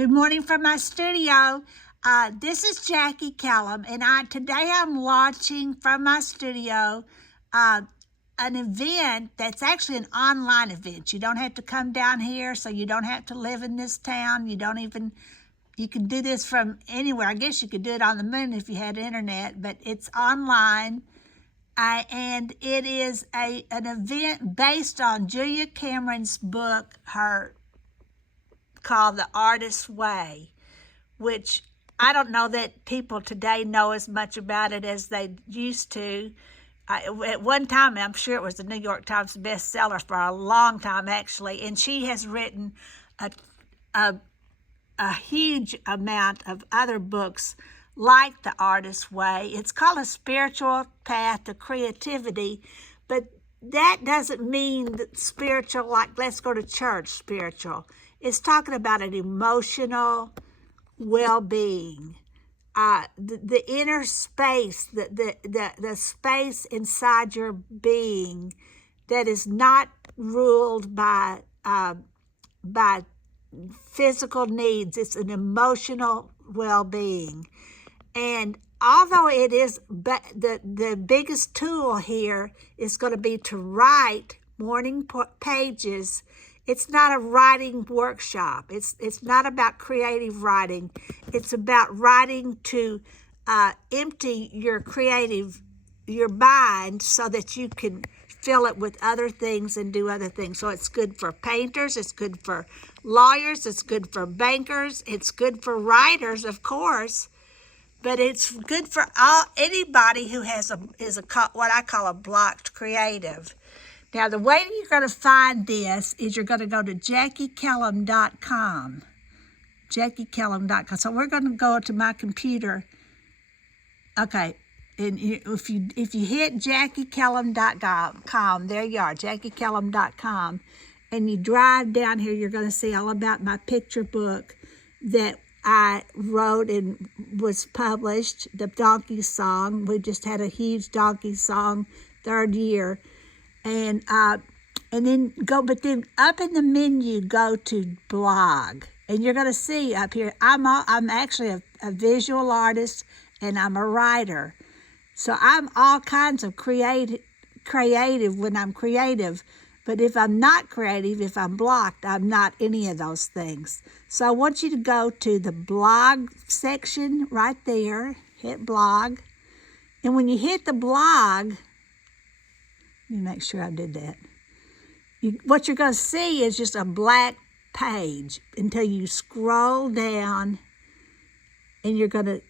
Good morning from my studio. This is Jacki Kellum, and today I'm launching from my studio an event that's actually an online event. You don't have to come down here, so you don't have to live in this town. You can do this from anywhere. I guess you could do it on the moon if you had internet, but it's online. And it is an event based on Julia Cameron's book, called The Artist's Way, which I don't know that people today know as much about it as they used to. At one time, I'm sure it was the New York Times bestseller for a long time, actually, and she has written a huge amount of other books like The Artist's Way. It's called A Spiritual Path to Creativity, but that doesn't mean that spiritual, like let's go to church spiritual. It's talking about an emotional well-being, the inner space, the space inside your being that is not ruled by physical needs. It's an emotional well-being. And although it is, the biggest tool here is going to be to write morning pages. It's not a writing workshop. It's not about creative writing. It's about writing to empty your mind so that you can fill it with other things and do other things. So it's good for painters. It's good for lawyers. It's good for bankers. It's good for writers, of course. But it's good for anybody who has what I call a blocked creative. Now, the way you're going to find this is you're going to go to JackiKellum.com. JackiKellum.com. So we're going to go to my computer. Okay. And if you hit JackiKellum.com, there you are, JackiKellum.com, and you drive down here, you're going to see all about my picture book that I wrote and was published, The Donkey Song. We just had a huge Donkey Song 3rd year. And then but then up in the menu, go to blog, and you're going to see up here, I'm actually a visual artist, and I'm a writer. So I'm all kinds of creative when I'm creative. But if I'm not creative, if I'm blocked, I'm not any of those things. So I want you to go to the blog section right there, hit blog. And when you hit the blog, let me make sure I did that. What you're going to see is just a black page until you scroll down, and you're going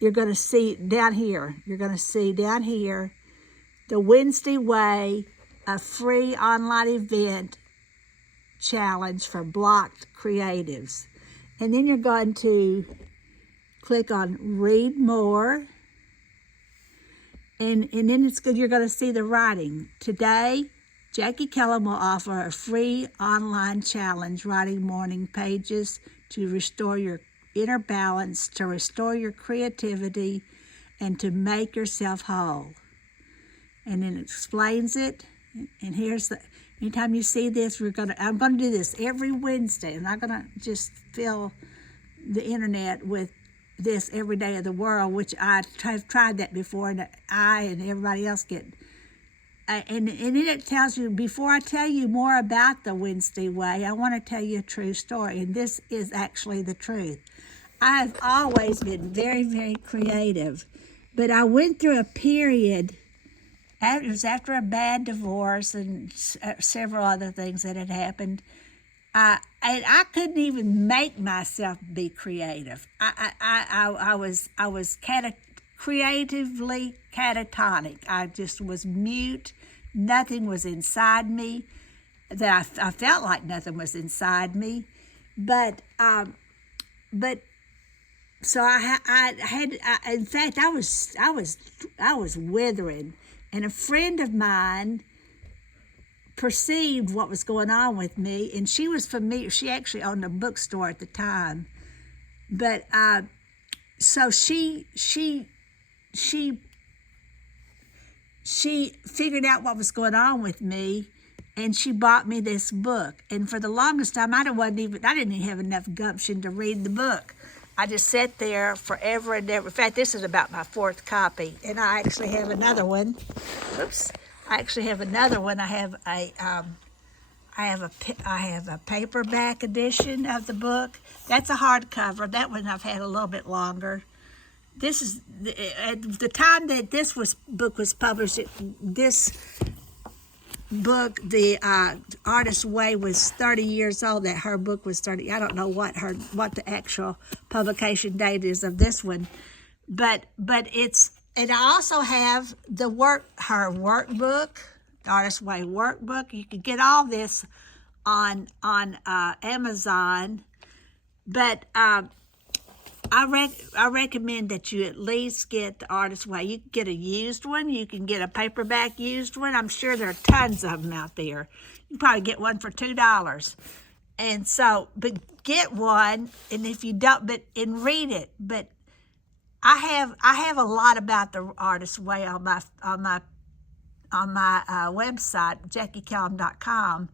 to see down here. You're going to see down here the Wednesday Way, a free online event challenge for blocked creatives. And then you're going to click on Read More. And then it's good. You're going to see the writing. Today, Jacki Kellum will offer a free online challenge, writing morning pages to restore your inner balance, to restore your creativity, and to make yourself whole. And then it explains it. And anytime you see this, I'm going to do this every Wednesday, and I'm going to just fill the internet with this every day of the world, which I have tried that before, and I and everybody else get. And then it tells you, before I tell you more about the Wednesday Way, I want to tell you a true story, and this is actually the truth. I've always been very, very creative, but I went through a period. It was after a bad divorce and several other things that had happened. And I couldn't even make myself be creative. I was creatively catatonic. I just was mute. Nothing was inside me. I felt like nothing was inside me. But so in fact, I was withering. And a friend of mine perceived what was going on with me, and she was familiar. She actually owned a bookstore at the time, but so she figured out what was going on with me, and she bought me this book. And for the longest time, I didn't even have enough gumption to read the book. I just sat there forever and ever. In fact, this is about my fourth copy, and I actually have another one. Oops. I actually have another one. I have a paperback edition of the book. That's a hardcover. That one I've had a little bit longer. This is at the time that book was published. This book, the Artist's Way, was 30 years old. That her book was 30. I don't know what the actual publication date is of this one, but it's. And I also have her workbook, the Artist's Way workbook. You can get all this on Amazon, but I recommend that you at least get the Artist's Way. You can get a used one. You can get a paperback used one. I'm sure there are tons of them out there. You can probably get one for $2. And so, but get one, and if you don't, and read it. But I have a lot about the Artist's Way on my website, JackiKellum.com,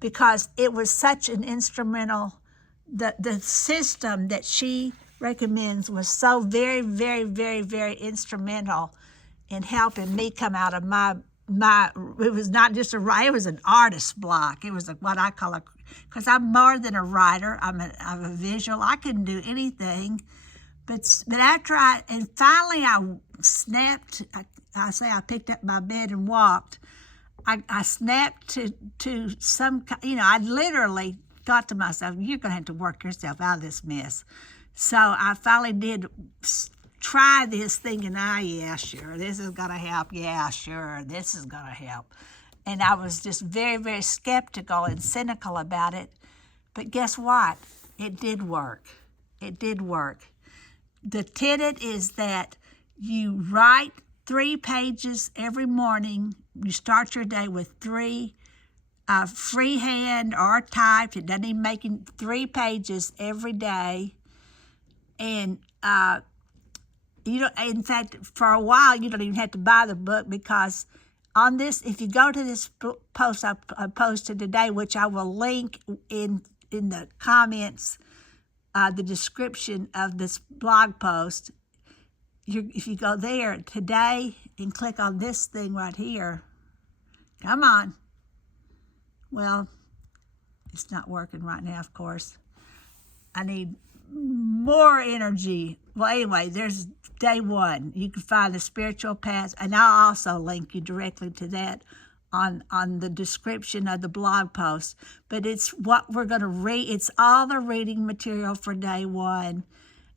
because it was such an instrumental. The system that she recommends was so very, very, very, very instrumental in helping me come out of my. It was not just it was an artist block. It was what I call because I'm more than a writer. I'm a visual. I couldn't do anything. But after finally I snapped. I picked up my bed and walked. I snapped to some. I literally thought to myself, "You're going to have to work yourself out of this mess." So I finally did try this, thinking, yeah, sure, this is going to help. Yeah, sure, this is going to help. And I was just very, very skeptical and cynical about it. But guess what? It did work. It did work. The tenet is that you write 3 pages every morning. You start your day with 3 freehand or typed. It doesn't even make 3 pages every day. And in fact, for a while, you don't even have to buy the book, because on this, if you go to this post I posted today, which I will link in the comments, the description of this blog post, if you go there today and click on this thing right here, come on. Well, it's not working right now, of course. I need more energy. Well, anyway, there's day 1. You can find the spiritual path, and I'll also link you directly to that on the description of the blog post. But it's what we're going to read. It's all the reading material for day 1.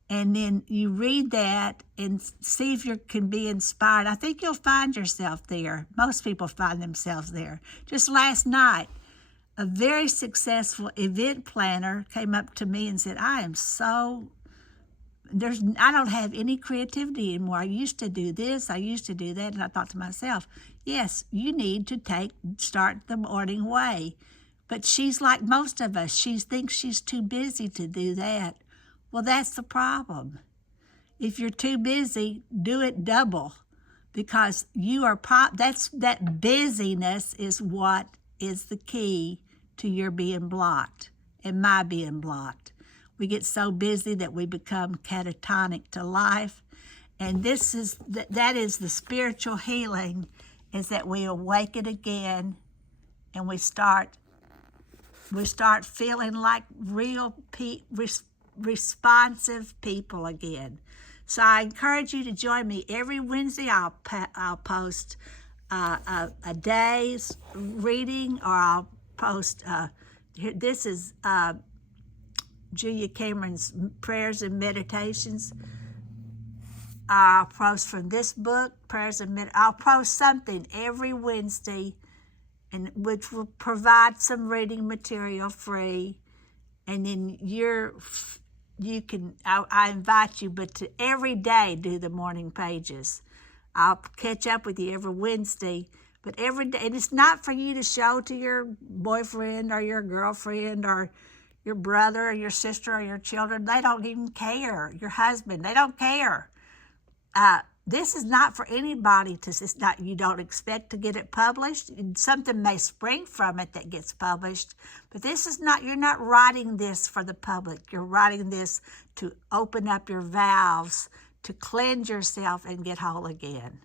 And then you read that and see if you can be inspired. I think you'll find yourself there. Most people find themselves there. Just last night, a very successful event planner came up to me and said, I don't have any creativity anymore. I used to do this, I used to do that. And I thought to myself, yes, you need to start the morning way. But she's like most of us. She thinks she's too busy to do that. Well, that's the problem. If you're too busy, do it double, because that busyness is what is the key to your being blocked and my being blocked. We get so busy that we become catatonic to life. And that is the spiritual healing, is that we awaken again and we start feeling like real responsive people again. So I encourage you to join me every Wednesday. I'll post a day's reading, or I'll post, this is Julia Cameron's Prayers and Meditations. I'll post from this book, I'll post something every Wednesday, and which will provide some reading material free. And then I invite you, but to every day do the morning pages. I'll catch up with you every Wednesday, but every day. And it's not for you to show to your boyfriend or your girlfriend or your brother or your sister or your children. They don't even care. Your husband, they don't care. This is not for anybody to, it's not, you don't expect to get it published. Something may spring from it that gets published, but this is not, you're not writing this for the public. You're writing this to open up your valves, to cleanse yourself and get whole again.